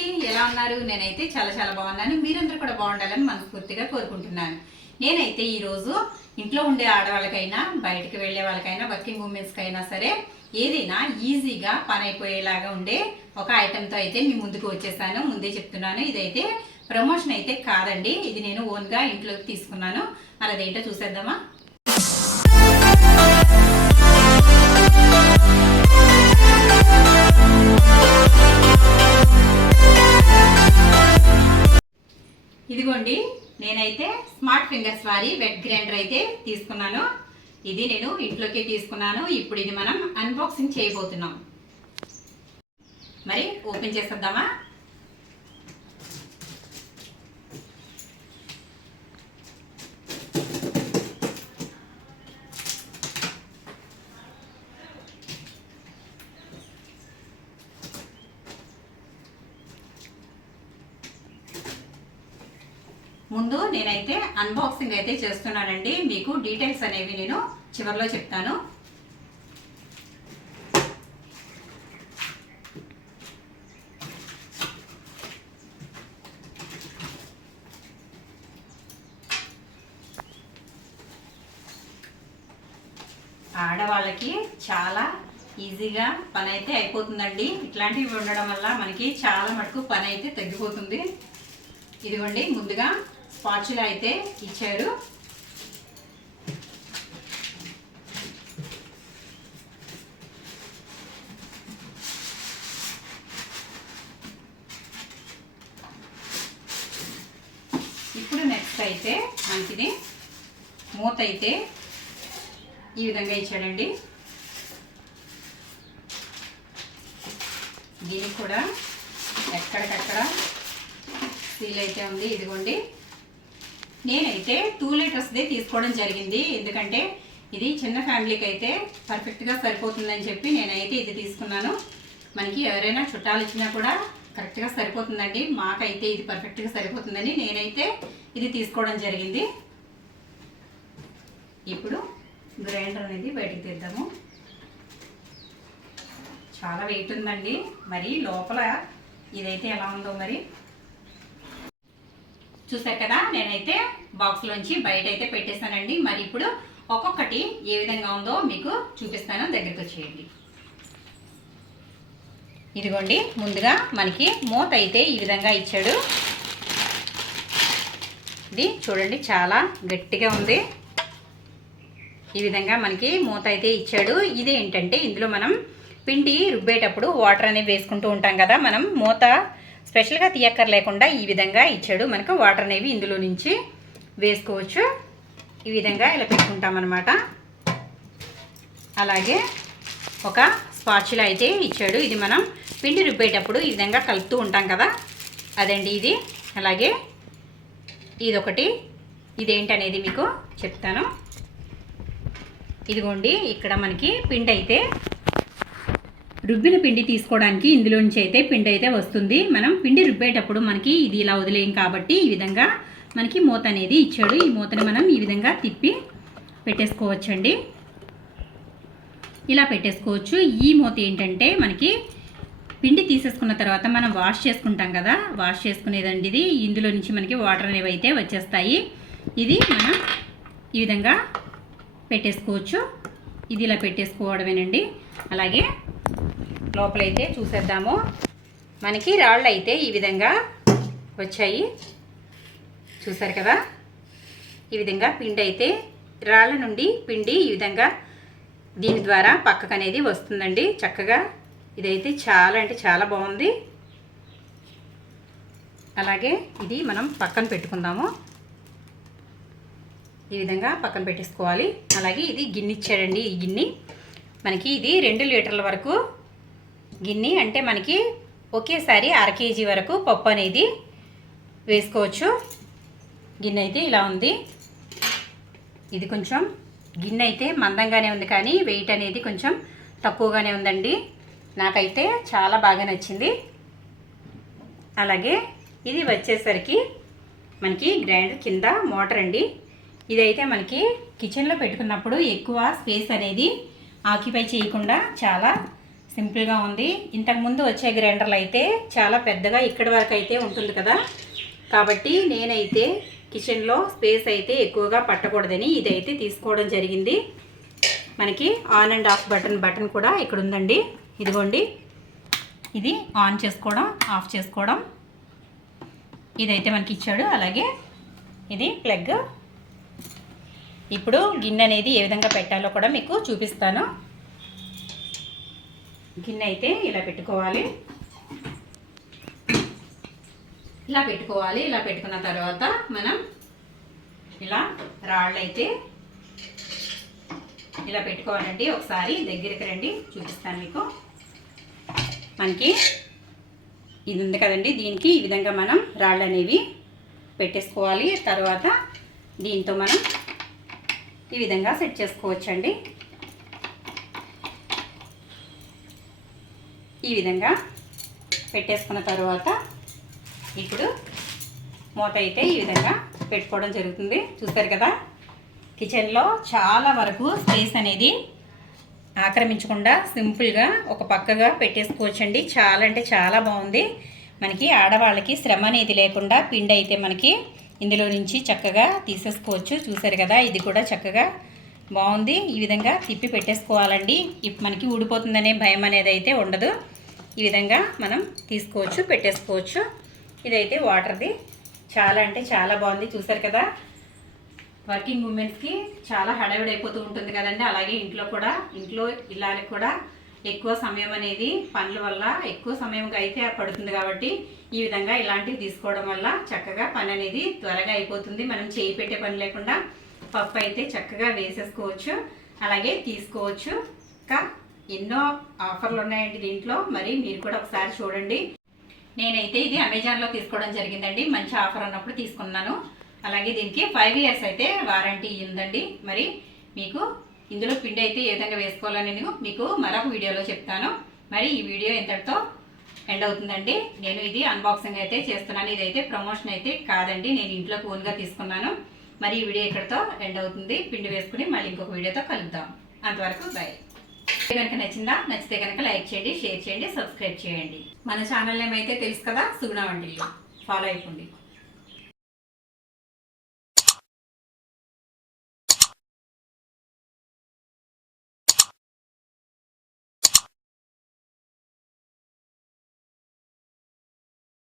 అండి, ఎలా ఉన్నారు? నేనైతే చాలా చాలా బాగున్నాను. మీరందరూ కూడా బాగుండాలని మనస్ఫూర్తిగా కోరుకుంటున్నాను. నేనైతే ఈరోజు ఇంట్లో ఉండే ఆడవాళ్ళకైనా బయటకు వెళ్ళే వాళ్ళకైనా వర్కింగ్ ఉమెన్స్కి అయినా సరే ఏదైనా ఈజీగా పని అయిపోయేలాగా ఉండే ఒక ఐటెంతో అయితే మీ ముందుకు వచ్చేసాను. ముందే చెప్తున్నాను, ఇదైతే ప్రమోషన్ అయితే కాదండి. ఇది నేను ఓన్గా ఇంట్లోకి తీసుకున్నాను. మరి అదేంటో చూసేద్దామా? ఇదిగోండి, నేనైతే స్మార్ట్ ఫింగర్స్ వారి వెట్ గ్రైండర్ అయితే తీసుకున్నాను. ఇది నేను ఇంట్లోకి తీసుకున్నాను. ఇప్పుడు ఇది మనం అన్బాక్సింగ్ చేయబోతున్నాం. మరి ఓపెన్ చేసేద్దామా? ముందు నేనైతే అన్బాక్సింగ్ అయితే చేస్తున్నానండి. మీకు డీటెయిల్స్ అనేవి నేను చివరిలో చెప్తాను. ఆడవాళ్ళకి చాలా ఈజీగా పని అయితే అయిపోతుందండి. ఇట్లాంటివి ఉండడం వల్ల మనకి చాలా మటుకు పని అయితే తగ్గిపోతుంది. ఇదిగోండి, ముందుగా స్పాచులా అయితే ఇచ్చారు. ఇప్పుడు నెక్స్ట్ అయితే మనకి మూత అయితే ఈ విధంగా ఇచ్చాడండి. దీనికి కూడా ఎక్కడికక్కడ సీల్ అయితే ఉంది. ఇదిగోండి, నేనైతే 2 లీటర్స్దే తీసుకోవడం జరిగింది. ఎందుకంటే ఇది చిన్న ఫ్యామిలీకి అయితే పర్ఫెక్ట్గా సరిపోతుందని చెప్పి నేనైతే ఇది తీసుకున్నాను. మనకి ఎవరైనా చుట్టాలు ఇచ్చినా కూడా కరెక్ట్గా సరిపోతుందండి. మాకైతే ఇది పర్ఫెక్ట్గా సరిపోతుందని నేనైతే ఇది తీసుకోవడం జరిగింది. ఇప్పుడు గ్రైండర్ అనేది బయటికి తీద్దాము. చాలా వెయిట్ ఉందండి. మరి లోపల ఇదైతే ఎలా ఉందో మరి చూసారు కదా. నేనైతే బాక్స్లోంచి బయట అయితే పెట్టేశానండి. మరి ఇప్పుడు ఒక్కొక్కటి ఏ విధంగా ఉందో మీకు చూపిస్తాను. దగ్గరికి వచ్చేయండి. ఇదిగోండి, ముందుగా మనకి మూత అయితే ఈ విధంగా ఇచ్చాడు. ఇది చూడండి, చాలా గట్టిగా ఉంది. ఈ విధంగా మనకి మూత అయితే ఇచ్చాడు. ఇది ఏంటంటే ఇందులో మనం పిండి రుబ్బేటప్పుడు వాటర్ అనేవి వేసుకుంటూ ఉంటాం కదా. మనం మూత స్పెషల్గా తీయక్కర్ లేకుండా ఈ విధంగా ఇచ్చాడు. మనకు వాటర్ అనేవి ఇందులో నుంచి వేసుకోవచ్చు. ఈ విధంగా ఇలా పెట్టుకుంటామన్నమాట. అలాగే ఒక స్పాచులా అయితే ఇచ్చాడు. ఇది మనం పిండి రుబ్బేటప్పుడు ఈ విధంగా కలుపుతూ ఉంటాం కదా, అదండి ఇది. అలాగే ఇదొకటి, ఇదేంటనేది మీకు చెప్తాను. ఇదిగోండి, ఇక్కడ మనకి పిండి అయితే రుబ్బిన పిండి తీసుకోవడానికి ఇందులో నుంచి అయితే పిండి అయితే వస్తుంది. మనం పిండి రుబ్బేటప్పుడు మనకి ఇది ఇలా వదిలేం కాబట్టి ఈ విధంగా మనకి మూత అనేది ఇచ్చాడు. ఈ మూతని మనం ఈ విధంగా తిప్పి పెట్టేసుకోవచ్చండి. ఇలా పెట్టేసుకోవచ్చు. ఈ మూత ఏంటంటే మనకి పిండి తీసేసుకున్న తర్వాత మనం వాష్ చేసుకుంటాం కదా, వాష్ చేసుకునేదండి ఇది. ఇందులో నుంచి మనకి వాటర్ అనేవి అయితే వచ్చేస్తాయి. ఇది మనం ఈ విధంగా పెట్టేసుకోవచ్చు. ఇది ఇలా పెట్టేసుకోవడమేనండి. అలాగే లోపలైతే చూసేద్దాము. మనకి రాళ్ళు అయితే ఈ విధంగా వచ్చాయి, చూసారు కదా. ఈ విధంగా పిండి అయితే రాళ్ళ నుండి పిండి ఈ విధంగా దీని ద్వారా పక్కకు అనేది వస్తుందండి చక్కగా. ఇదైతే చాలా అంటే చాలా బాగుంది. అలాగే ఇది మనం పక్కన పెట్టుకుందాము. ఈ విధంగా పక్కన పెట్టేసుకోవాలి. అలాగే ఇది గిన్నె ఇచ్చాడండి. ఈ గిన్నె మనకి ఇది 2 లీటర్ల వరకు గిన్నె, అంటే మనకి ఒకేసారి 1/2 కేజీ వరకు పప్పు అనేది వేసుకోవచ్చు. గిన్నె అయితే ఇలా ఉంది. ఇది కొంచెం గిన్నె అయితే మందంగానే ఉంది, కానీ వెయిట్ అనేది కొంచెం తక్కువగానే ఉందండి. నాకైతే చాలా బాగా నచ్చింది. అలాగే ఇది వచ్చేసరికి మనకి గ్రైండర్ కింద మోటార్ అండి. ఇదైతే మనకి కిచెన్లో పెట్టుకున్నప్పుడు ఎక్కువ స్పేస్ అనేది ఆక్యుపై చేయకుండా చాలా సింపుల్గా ఉంది. ఇంతకుముందు వచ్చే గ్రైండర్లు అయితే చాలా పెద్దగా ఇక్కడి వరకు అయితే ఉంటుంది కదా, కాబట్టి నేనైతే కిచెన్లో స్పేస్ అయితే ఎక్కువగా పట్టకూడదని ఇదైతే తీసుకోవడం జరిగింది. మనకి ఆన్ అండ్ ఆఫ్ బటన్ కూడా ఇక్కడ ఉందండి. ఇదిగోండి, ఇది ఆన్ చేసుకోవడం, ఆఫ్ చేసుకోవడం ఇదైతే మనకి ఇచ్చాడు. అలాగే ఇది ప్లగ్. ఇప్పుడు గిన్నె అనేది ఏ విధంగా పెట్టాలో కూడా మీకు చూపిస్తాను. గిన్నె అయితే ఇలా పెట్టుకోవాలి. ఇలా పెట్టుకున్న తర్వాత మనం ఇలా రాళ్ళు అయితే ఇలా పెట్టుకోవాలండి. ఒకసారి దగ్గరికి రండి, చూపిస్తాను మీకు. మనకి ఇది ఉంది కదండి, దీనికి ఈ విధంగా మనం రాళ్ళు అనేవి పెట్టేసుకోవాలి. తర్వాత దీంతో మనం ఈ విధంగా సెట్ చేసుకోవచ్చండి. ఈ విధంగా పెట్టేసుకున్న తర్వాత ఇప్పుడు మూత అయితే ఈ విధంగా పెట్టుకోవడం జరుగుతుంది. చూస్తారు కదా, కిచెన్లో చాలా వరకు స్పేస్ అనేది ఆక్రమించకుండా సింపుల్గా ఒక పక్కగా పెట్టేసుకోవచ్చండి. చాలా అంటే చాలా బాగుంది. మనకి ఆడవాళ్ళకి శ్రమ అనేది లేకుండా పిండి అయితే మనకి ఇందులో నుంచి చక్కగా తీసేసుకోవచ్చు. చూసారు కదా, ఇది కూడా చక్కగా బాగుంది. ఈ విధంగా తిప్పి పెట్టేసుకోవాలండి. మనకి ఊడిపోతుందనే భయం అనేది అయితే ఉండదు. ఈ విధంగా మనం తీసుకోవచ్చు, పెట్టేసుకోవచ్చు. ఇదైతే వాటర్ది. చాలా అంటే చాలా బాగుంది. చూసారు కదా, వర్కింగ్ ఉమెన్స్కి చాలా హడావిడి అయిపోతూ ఉంటుంది కదండి. అలాగే ఇంట్లో ఇళ్ళకి కూడా ఎక్కువ సమయం అనేది పనుల వల్ల ఎక్కువ సమయం అయితే పడుతుంది. కాబట్టి ఈ విధంగా ఇలాంటివి తీసుకోవడం వల్ల చక్కగా పని అనేది త్వరగా అయిపోతుంది. మనం చేయి పెట్టే పని లేకుండా పప్పు అయితే చక్కగా వేసేసుకోవచ్చు, అలాగే తీసుకోవచ్చు. ఇంకా ఎన్నో ఆఫర్లు ఉన్నాయండి దీంట్లో. మరి మీరు కూడా ఒకసారి చూడండి. నేనైతే ఇది అమెజాన్లో తీసుకోవడం జరిగిందండి. మంచి ఆఫర్ ఉన్నప్పుడు తీసుకున్నాను. అలాగే దీనికి 5 years అయితే వారంటీ ఉందండి. మరి మీకు ఇందులో పిండి అయితే ఏ విధంగా వేసుకోవాలని నేను మీకు మరొక వీడియోలో చెప్తాను. మరి ఈ వీడియో ఇంతటితో ఎండ్ అవుతుందండి. నేను ఇది అన్బాక్సింగ్ అయితే చేస్తున్నాను. ఇదైతే ప్రమోషన్ అయితే కాదండి, నేను ఇంట్లోకి ఓన్గా తీసుకున్నాను. మరి ఈ వీడియో ఇక్కడితో ఎండ్ అవుతుంది. పిండి వేసుకుని మళ్ళీ ఇంకొక వీడియోతో కలుద్దాం. అంతవరకు బాయ్. కనుక నచ్చితే కనుక లైక్ చేయండి, షేర్ చేయండి, సబ్స్క్రైబ్ చేయండి. మన ఛానల్ ఏమైతే తెలుసు కదా, సుగుణ వంటిల్లు. ఫాలో అయిపోండి.